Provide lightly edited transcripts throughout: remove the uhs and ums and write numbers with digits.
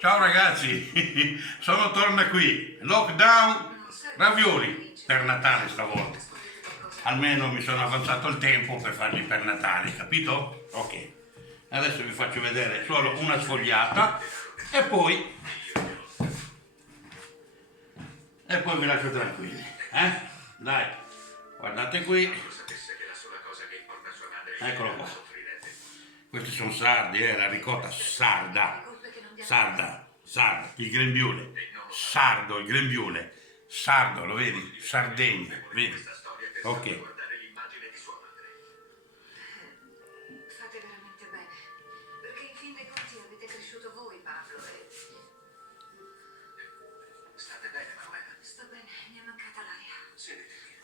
Ciao ragazzi, torna qui. Lockdown, ravioli per Natale stavolta. Almeno mi sono avanzato il tempo per farli per Natale, capito? Ok. Adesso vi faccio vedere solo una sfogliata e poi vi lascio tranquilli. Dai, guardate qui. Eccolo qua. Questi sono sardi, la ricotta sarda. Sarda, il grembiule, sardo, il grembiule, sardo, lo vedi? Sardegna, vedi? Ok. Fate veramente bene, perché in fin dei conti avete cresciuto voi, Pablo, e... State bene, Manuela? Sto bene, mi è mancata l'aria. Sedetevi.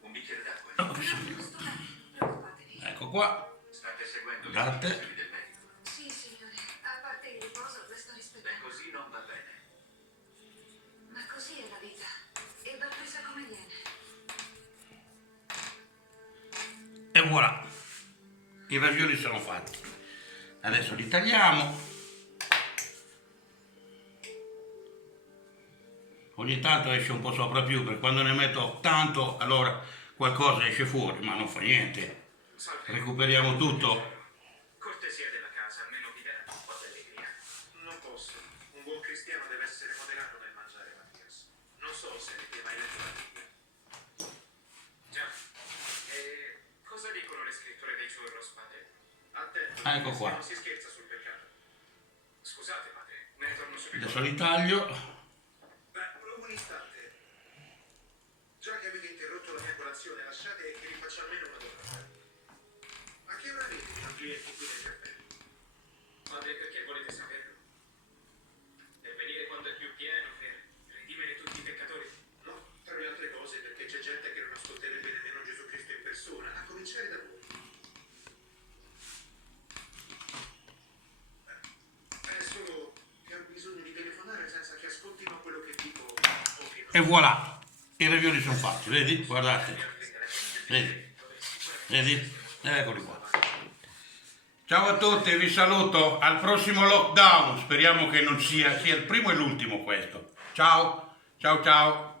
Un bicchiere d'acqua. Ho bisogno. No, sto bene, preoccupatevi. Ecco qua, State seguendo le guardate. indicazioni del medico. Sì, signore, a parte il riposo, le sto Beh, rispettando. così non va bene. Ma così è la vita, e va presa come viene. E voilà, i ravioli sono fatti. Adesso li tagliamo. Ogni tanto esce un po' sopra più, perché quando ne metto tanto allora qualcosa esce fuori, ma non fa niente. Salve. Recuperiamo tutto. Cortesia della casa, almeno vi darà un po' d'allegria. Non posso. Un buon cristiano deve essere moderato nel mangiare, Mattias. Non so se avete mai letto la Bibbia. Già. E cosa dicono le scritture dei churros, padre? Attento. Ecco qua. Non si scherza sul peccato. Scusate, padre. Ne torno subito. Adesso li taglio. Beh, un istante. Già che avete interrotto la mia colazione, lasciate che vi faccia almeno una domanda. A che ora avete i clienti qui nel caffè? Padre, perché volete saperlo? Per venire quando è più pieno, per redimere tutti i peccatori? No, tra le altre cose, perché c'è gente che non ascolterebbe nemmeno Gesù Cristo in persona, a cominciare da voi. È solo che ho bisogno di telefonare senza che ascoltino quello che dico o che non. E voilà, i ravioli sono fatti, vedi? Guardate, vedi? Vedi? Eccoli qua. Ciao a tutti, vi saluto, al prossimo lockdown, speriamo che non sia il primo e l'ultimo questo. Ciao, ciao ciao.